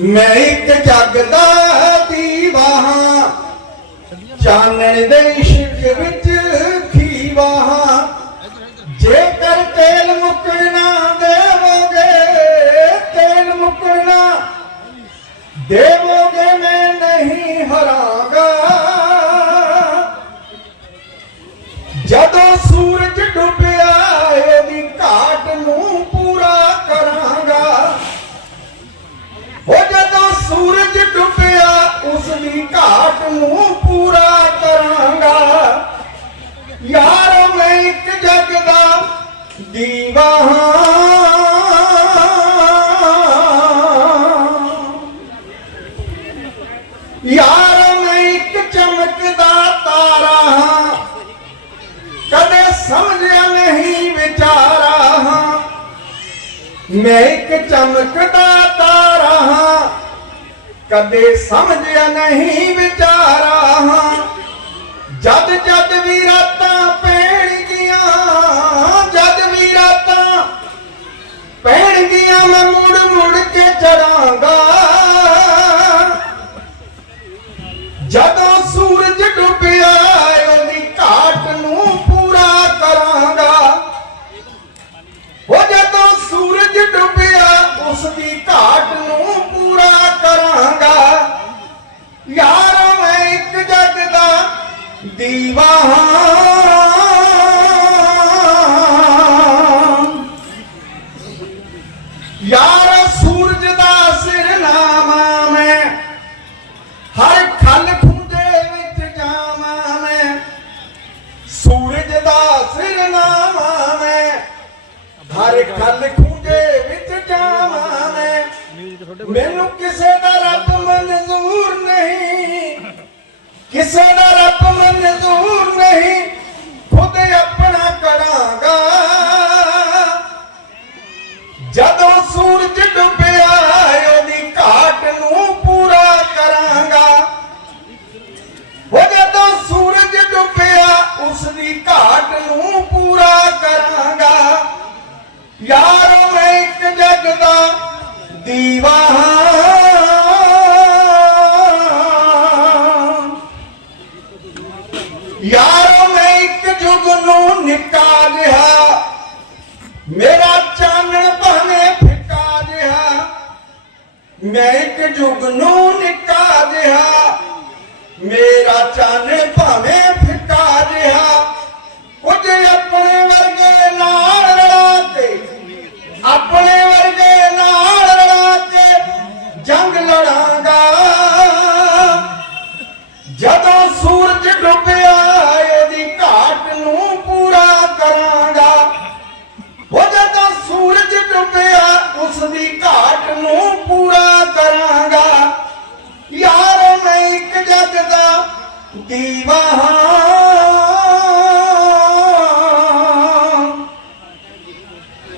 ਮੈਂ ਇੱਕ ਜੱਗ ਦਾ ਦੀਵਾ ਹਾਂ ਚਾਨਣ ਦੇ ਇਸ਼ਕ ਵਿੱਚ ਖੀਵਾ ਹਾਂ ਜੇਕਰ ਤੇਲ ਮੁੱਕਣਾ ਦੇਵੋਗੇ, ਤੇਲ ਮੁੱਕਣਾ ਦੇਵੋਗੇ, ਮੈਂ ਨਹੀਂ ਹਰਾਂਗਾ। ਦੀਵਾ ਯਾਰ ਮੈਂ ਇੱਕ ਚਮਕਦਾ ਤਾਰਾ ਹਾਂ। ਕਦੇ ਸਮਝਿਆ ਨਹੀਂ ਵਿਚਾਰਾ ਹਾਂ। ਮੈਂ ਇੱਕ ਚਮਕਦਾ ਤਾਰਾ ਹਾਂ। ਕਦੇ ਸਮਝਿਆ ਨਹੀਂ ਵਿਚਾਰਾ ਹਾਂ। ਜਦ ਜਦ ਪੈਣਗੀਆਂ ਮੈਂ ਮੁੜ ਮੁੜ ਕੇ ਚੜਾਂਗਾ। ਜਦੋਂ ਸੂਰਜ ਡੁੱਬਿਆ, ਉਹਦੀ ਘਾਟ ਨੂੰ ਪੂਰਾ ਕਰਾਂਗਾ। ਉਹ ਜਦੋਂ ਸੂਰਜ ਡੁੱਬਿਆ ਉਸ ਦੀ ਘਾਟ ਨੂੰ ਪੂਰਾ ਕਰਾਂਗਾ। ਯਾਰ, ਮੈਂ ਇੱਕ ਜੱਗ ਦਾ ਦੀਵਾ ਹਾਂ। ਸਿਰ ਨਾਮਾ ਮੈਂ। ਹਰ ਖਲ ਖੁੰਦੇ ਵਿੱਚ ਜਾਵਾਂ ਮੈਂ। ਸੂਰਜ ਦਾ ਸਿਰ ਨਾਮਾ ਮੈਂ। ਹਰ ਖਲ ਖੁੰਦੇ ਵਿੱਚ ਜਾਵਾਂ ਮੈਂ। ਮੈਨੂੰ ਕਿਸੇ ਦਾ ਰੱਬ ਮਨਜ਼ੂਰ ਨਹੀਂ। ਕਿਸੇ ਦਾ ਰੱਬ ਮਨਜ਼ੂਰ ਨਹੀਂ। ਨਿਕਾ ਜਿਹਾ, ਮੇਰਾ ਚਾਨਣ ਭਾਵੇਂ ਫਿੱਕਾ ਜਿਹਾ। ਮੈਂ ਇੱਕ ਜੁਗ ਨੂੰ ਨਿਕਾ ਜਿਹਾ, ਮੇਰਾ ਚਾਨਣ ਭਾਵੇਂ ਦੀਵਾ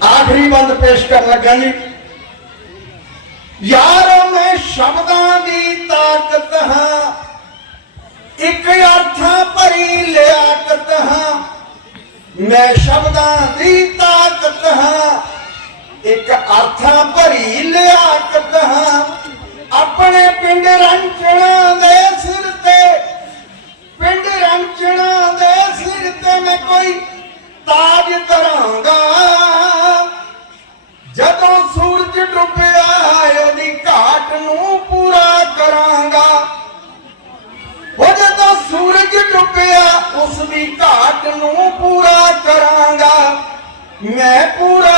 ਆਖਰੀ ਬੰਦ ਪੇਸ਼ ਕਰਨ ਲੱਗਾ ਜੀ। ਯਾਰ, ਮੈਂ ਸ਼ਬਦਾਂ ਦੀ ਤਾਕਤ ਹਾਂ। ਇੱਕ ਅਰਥਾਂ ਭਰੀ ਲਿਆਕਤ ਹਾਂ। ਮੈਂ ਸ਼ਬਦਾਂ ਦੀ ਤਾਕਤ ਹਾਂ। ਇੱਕ ਅਰਥਾਂ ਭਰੀ ਲਿਆਕਤ ਹਾਂ। ਆਪਣੇ ਪਿੰਡ ਰੰਚਣਾ ਦੇ ਸਿਰ ਤੇ ਪਿੰਡ ਰੰਚਣਾ ਦੇ ਸਿਰ ਤੇ ਮੈਂ ਕੋਈ ਤਾਜ ਧਰਾਂਗਾ ਜਦੋਂ ਸੂਰਜ ਡੁੱਬਿਆ, ਉਹਦੀ ਘਾਟ ਨੂੰ ਪੂਰਾ ਕਰਾਂਗਾ। ਉਹ ਜਦੋਂ ਸੂਰਜ ਡੁੱਬਿਆ ਉਸ ਦੀ ਘਾਟ ਨੂੰ ਪੂਰਾ ਕਰਾਂਗਾ। ਮੈਂ ਪੂਰਾ